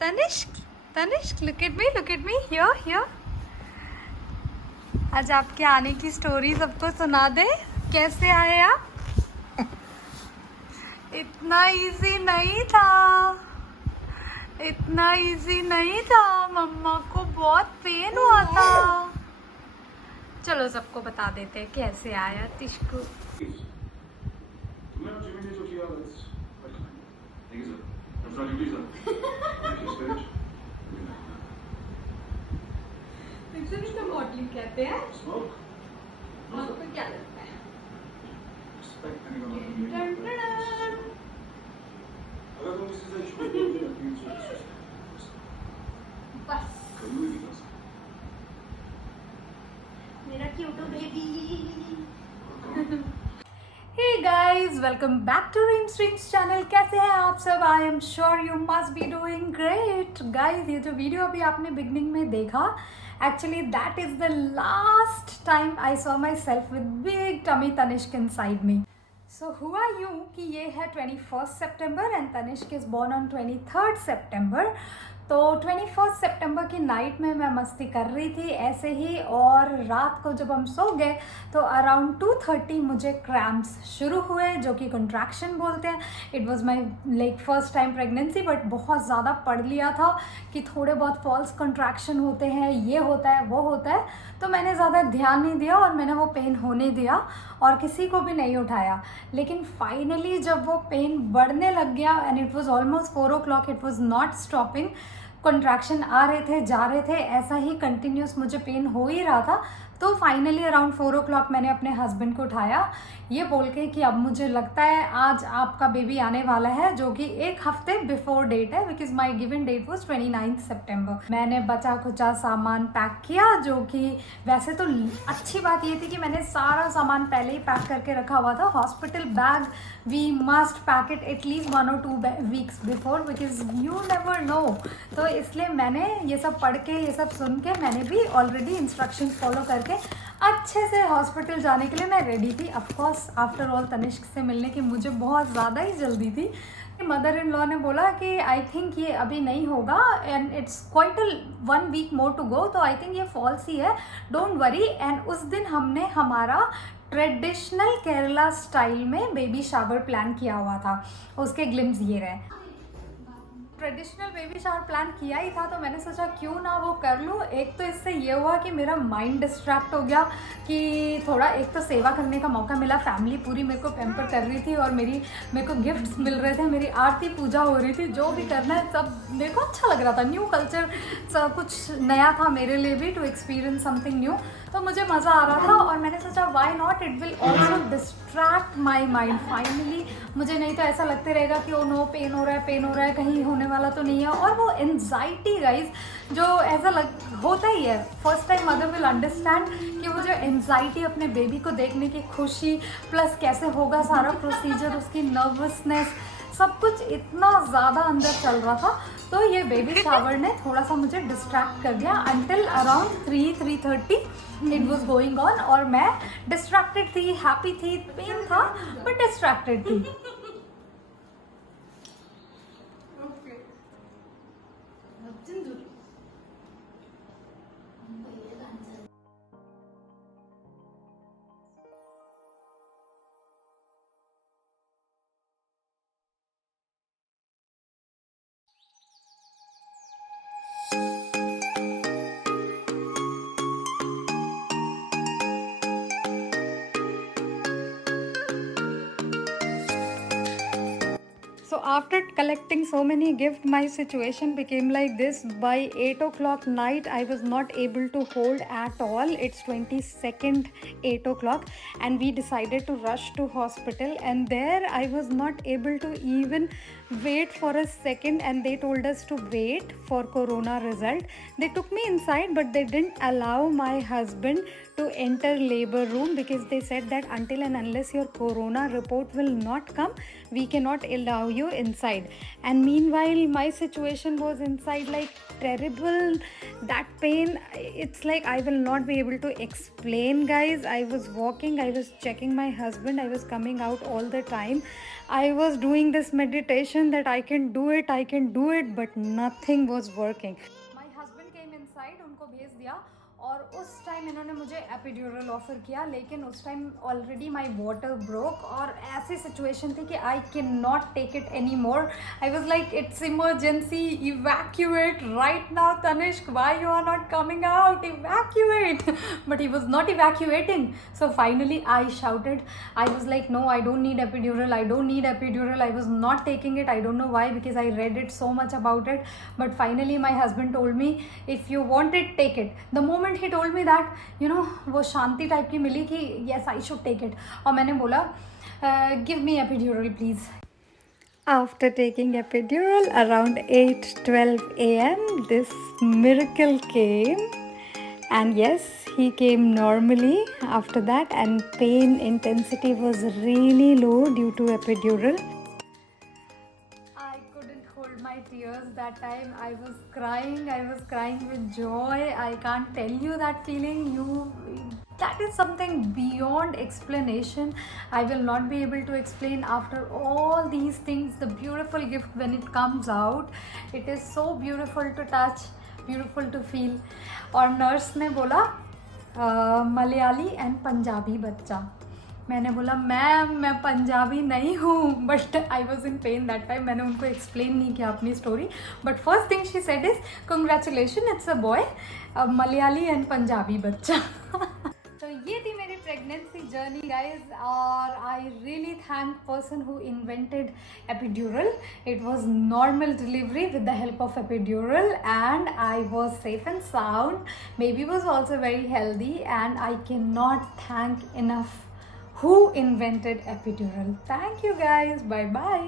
Tanishq, Tanishq, look at me, here. आज आपके आने की स्टोरी सबको सुना दे। कैसे आए आप? इतना इजी नहीं था, इतना इजी नहीं था। मम्मा को बहुत पेन हुआ था। चलो सबको बता देते हैं कैसे आया तिश्कू। मॉडलिंग कहते हैं। आपको क्या लगता है? बस मेरा क्यूटो baby. Hey guys, welcome back to Reem streams channel. कैसे हैं आप सब? I am sure you must be doing great. Guys, ये जो वीडियो अभी आपने बिगनिंग में देखा, actually that is the last time I saw myself with big tummy Tanishk inside me. सो हुआ यूँ कि ये है 21 सितंबर and Tanishk is born on 23 September. तो 21 सितंबर की नाइट में मैं मस्ती कर रही थी ऐसे ही, और रात को जब हम सो गए तो अराउंड 2:30 मुझे क्रैम्प्स शुरू हुए, जो कि कंट्रैक्शन बोलते हैं। It was my like first time pregnancy, but बहुत ज़्यादा पढ़ लिया था कि थोड़े बहुत फॉल्स कंट्रैक्शन होते हैं, ये होता है वो होता है, तो मैंने ज़्यादा ध्यान नहीं दिया और मैंने वो पेन होने दिया और किसी को भी नहीं उठाया। लेकिन फाइनली जब वो पेन बढ़ने लग गया and it was almost 4 o'clock, it was not stopping. Contraction आ रहे थे जा रहे थे, ऐसा ही कंटिन्यूस मुझे पेन हो ही रहा था। तो फाइनली अराउंड 4 o'clock मैंने अपने हस्बैंड को उठाया, ये बोल के कि अब मुझे लगता है आज आपका बेबी आने वाला है, जो कि एक हफ्ते बिफोर डेट है, because my given date was 29 सितंबर। मैंने बचा कुचा सामान पैक किया, जो कि वैसे तो अच्छी बात ये थी कि मैंने सारा सामान पहले ही पैक करके रखा हुआ था। Hospital bag we must pack it at least 1 or 2 weeks before, because you never know. तो इसलिए मैंने ये सब पढ़ के, ये सब सुन के, मैंने भी ऑलरेडी इंस्ट्रक्शन फॉलो करके अच्छे से हॉस्पिटल जाने के लिए मैं रेडी थी। ऑफकोर्स आफ्टर ऑल तनिष्क से मिलने की मुझे बहुत ज़्यादा ही जल्दी थी। मदर इन लॉ ने बोला कि आई थिंक ये अभी नहीं होगा and it's quite 1 week more to go, तो आई थिंक ये फॉल्स ही है, डोंट वरी। एंड उस दिन हमने हमारा ट्रेडिशनल केरला स्टाइल में बेबी शावर प्लान किया हुआ था। उसके ग्लिम्स ये रहे। ट्रेडिशनल बेबी शावर प्लान किया ही था, तो मैंने सोचा क्यों ना वो कर लूँ। एक तो इससे ये हुआ कि मेरा माइंड डिस्ट्रैक्ट हो गया, कि थोड़ा एक तो सेवा करने का मौका मिला। फैमिली पूरी मेरे को पैम्पर कर रही थी और मेरे को गिफ्ट्स मिल रहे थे, मेरी आरती पूजा हो रही थी, जो भी करना है सब मेरे को अच्छा लग रहा था। न्यू कल्चर, सब कुछ नया था मेरे लिए भी, टू एक्सपीरियंस समथिंग न्यू, तो मुझे मज़ा आ रहा था। और मैंने सोचा why not, it will also distract my mind finally. मुझे नहीं तो ऐसा लगते रहेगा कि ओ नो पेन हो रहा है, पेन हो रहा है, कहीं होने वाला तो नहीं है। और वो एनजाइटी गाइज, जो ऐसा होता ही है, first time mother will understand कि वो जो एनजाइटी अपने बेबी को देखने की खुशी, प्लस कैसे होगा सारा प्रोसीजर, उसकी नर्वसनेस, सब कुछ इतना ज़्यादा अंदर चल रहा था। तो ये बेबी शावर ने थोड़ा सा मुझे डिस्ट्रैक्ट कर दिया। Until around 3:30 it was going on, और मैं डिस्ट्रैक्टेड थी, हैप्पी थी, पेन था बट डिस्ट्रैक्टेड थी। So after collecting so many gifts, my situation became like this. By 8 o'clock night, I was not able to hold at all. It's 22nd 8 o'clock, and we decided to rush to hospital. And there, I was not able to even wait for a second, and they told us to wait for corona result. They took me inside, but they didn't allow my husband to enter labor room, because they said that until and unless your corona report will not come, we cannot allow you inside. inside, and meanwhile my situation was inside like terrible. That pain, it's like I will not be able to explain, guys. I was walking, I was checking my husband, I was coming out all the time, I was doing this meditation that I can do it, I can do it, but nothing was working. My husband came inside, उनको भेज दिया, और उस time इन्होंने मुझे epidural offer किया, लेकिन उस time already my water broke और ऐसी सिचुएशन थी कि I can not take it any more. I was like it's emergency, evacuate right now Tanishk, why you are not coming out, evacuate. But he was not evacuating. So finally I shouted. I was like no, I don't need epidural, I don't need epidural. I was not taking it. I don't know why, because I read it so much about it. But finally my husband told me, if you want it, take it. The moment he told me that, you know, वो शांति type की मिली कि yes, I should take it. और मैंने बोला give me epidural please. After taking epidural around 8:12 a.m. this miracle came, and yes, he came normally after that, and pain intensity was really low due to epidural. My tears that time. I was crying with joy. I can't tell you that feeling. That is something beyond explanation. I will not be able to explain. After all these things, the beautiful gift when it comes out, it is so beautiful to touch, beautiful to feel. और nurse ने बोला Malayali and Punjabi बच्चा. मैंने बोला मैं पंजाबी नहीं हूँ, but I was in pen that time. मैंने उनको एक्सप्लेन नहीं किया अपनी story, but first thing she said is congratulation, it's a boy, Malayali and Punjabi बच्चा. तो ये थी मेरी प्रेगनेंसी जर्नी गाइज, और I really thank person who invented epidural. It was normal delivery with the help of epidural, and I was safe and sound. Baby was also very healthy, and I can not thank enough who invented epidural. Thank you guys. Bye bye.